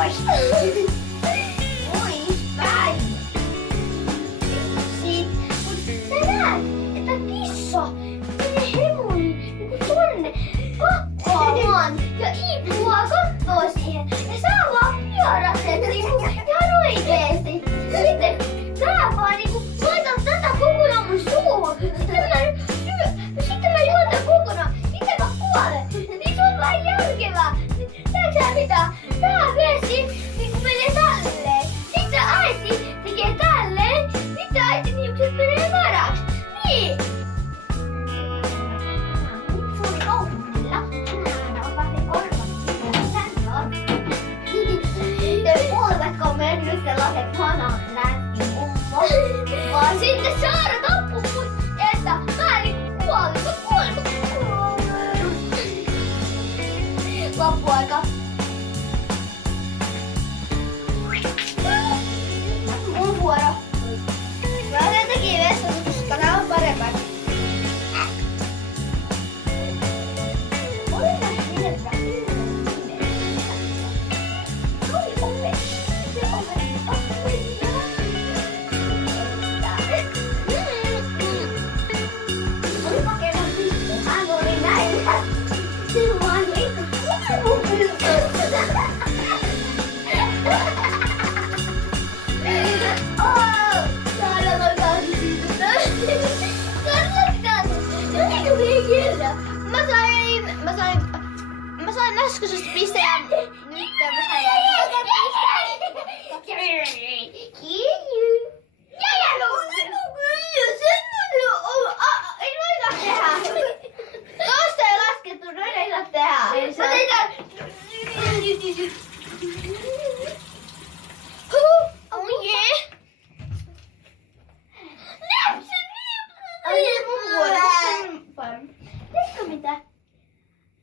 pois! Pois päin! Mut sä näet, että kissa menee hemun niinku tonne kakkaamaan ja Iipu vaan kattoo siihen ja sä vaan piaraset niinku ihan oikeesti. Sitten sä vaan niinku laitat tätä kokonaan mun suuhun. Sitten mä juon tän kokonaan. Miten mä kuolen? Niin se on vaan järkevää. Tiedätkö sä mitä? Tää vesi niinku menee tälleen. Sitten äiti tekee tälleen. Sitten äitin hiukset menee märäks. Niin. Sun kaupungilla. Mä otan ne korvat. Tänne on. Te polvetko on mennyt sellaiset hanan läskimummo. Vaan sitten Saara tappui mut, että mä en niinku kuolin. Mä kuolin. Loppuaika. Mun vuoro. Mä otan takia vessassa, koska nää on parempaa. Oli näin pidempää. Oli ope. Se olipa kerran piste. Hän oli näin. Se vaan liikkuu. Mä sain äskeisestä pisteen ja nyt mä sain Tosta ei laskettu, noin ei saa tehdä. Oh yeah! Tiedätkö mitä?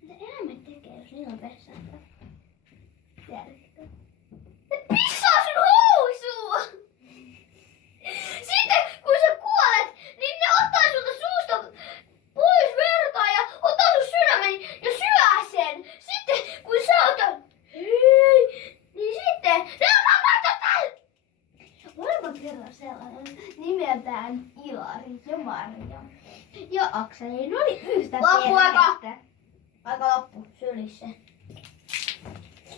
Mitä eläimet tekee, jos niillä on vessassa? Tiedätkö? Ne pissaa sun housuun! Sitten kun sä kuolet, niin ne ottaa sulta suusta pois vertaa ja ottaa sun sydämen ja syö sen. Sitten kun sä otat hei, niin sitten ne ottaa matata! Olipa kerran sellainen nimeltään Ilari ja Marja ja Akseli. Ne oli yhtä perhettä. Aika loppu, sylissä.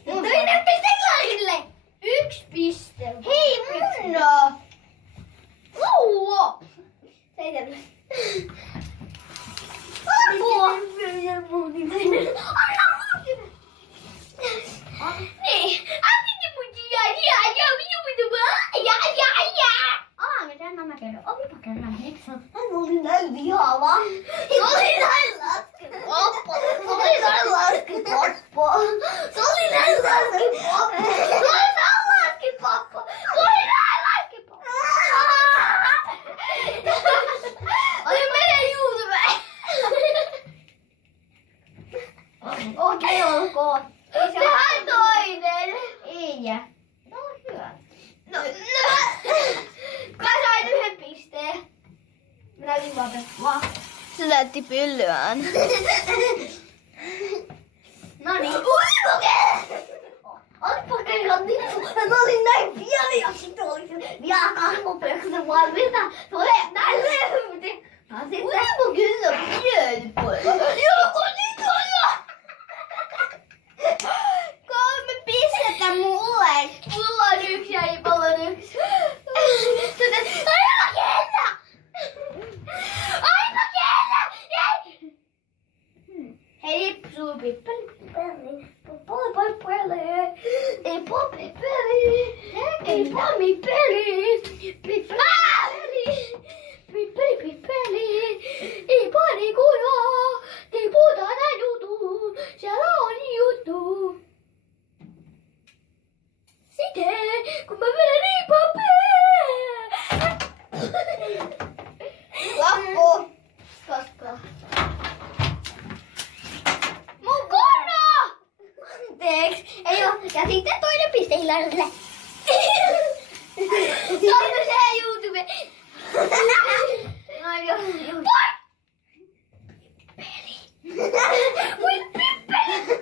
Toinen piste Ilarille! 1 piste. Hei Munno! Luo! Seitsemän. Apua! Anna munkin! Niin. Mä kerron, olipa kerran Heksa. Hän oli näin vihaava. Se oli näin laskepoppo. Se oli näin laskepoppo. Se oli näin laskepoppo. Se oli näin laskepoppo. Se oli näin laskepoppo. Oli menee YouTubeen. Okei, olkoon. Tehdään toinen. Ei jää. No hyvä. No. Mä sain 1 pisteen. Mä näytin vaan. Se näytti pyllyään. Noniin. Olipa kerran vittu. Hän oli näin pieni ja sit oli vielä kasvopöksä vaan mitä. Se oli näin lehmyti. Olipa kyllä pieni poika. Joku nyt on 3 pistettä mulle. Mulla on 1 ja Ipolla on 1. Aipa kellä! Aipa kellä! Hei, suu pippeli pippeli. Poi peli. Ei popi peli. Ei pommi peli. Pippeli. Pippeli pippeli. Ei pari kujaa. Ei puhuta näin juttu. Siellä on juttu. Sitten, kun mä vedän niin Loppu! Koska? Mun kono! Anteeksi! Ei oo. Ja sitten toinen piste Hilarille. Saanko se YouTube? No joo. Pippeli! Voi pippeli!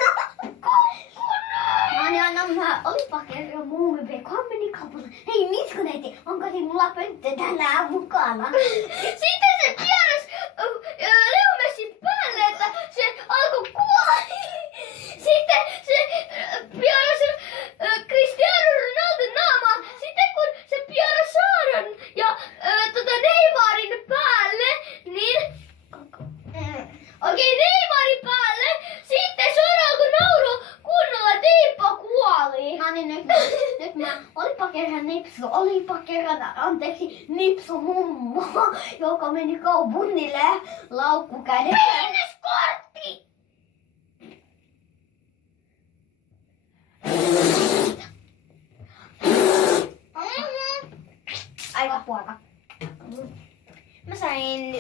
Kokkona! No niin, anna mä. Olipa Olipa kerran Muumi-V, kun hän meni kaupalla. Hei Miskuneiti, onko sinulla pönttö tänään mukana? Sitten se pieräs Leomessit päälle, että se alkoi kuolla. Sitten se pieräs Cristiano Ronaldon naamaa. Sitten kun se pieräs Saaran ja Neymarin päälle, niin Okei, Neymarin päälle. Sitten Sora alkoi naurua kunnolla, Tiippo kuoli. No niin, nyt mä, olipa kerran, Nipsu mummo, joka meni kaupungille laukku kädessä. Peineskortti! Aika puolta. Mä sain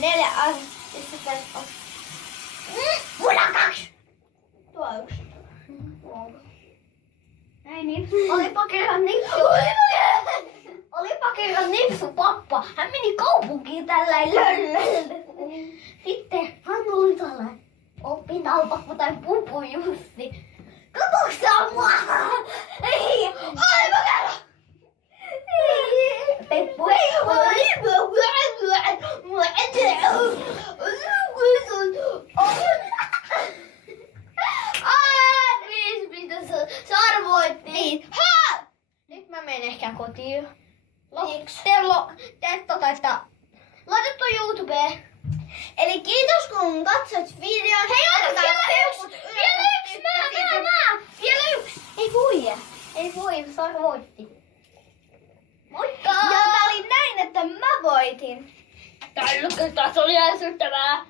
4 astetta. Mulla on 2! Tuo 1. Näin niin. Olipa kerran Nipsu pappa. Hän meni kaupunkiin tällainen löllöllä. Sitten hän oli tällainen oppinalpakko tai Pupu Jussi. Katsoksaa mua! Ei! Olipa kerran! Peppu ei Saara voitti. Nyt mä menen ehkä kotiin. Laitettu YouTubeen. Eli kiitos kun katsoit videon. Hei, vielä yksi. Vielä yksi. Ei voi, Saara voitti. Moikka! Ja tää oli näin, että mä voitin. Taas oli ärsyttävää.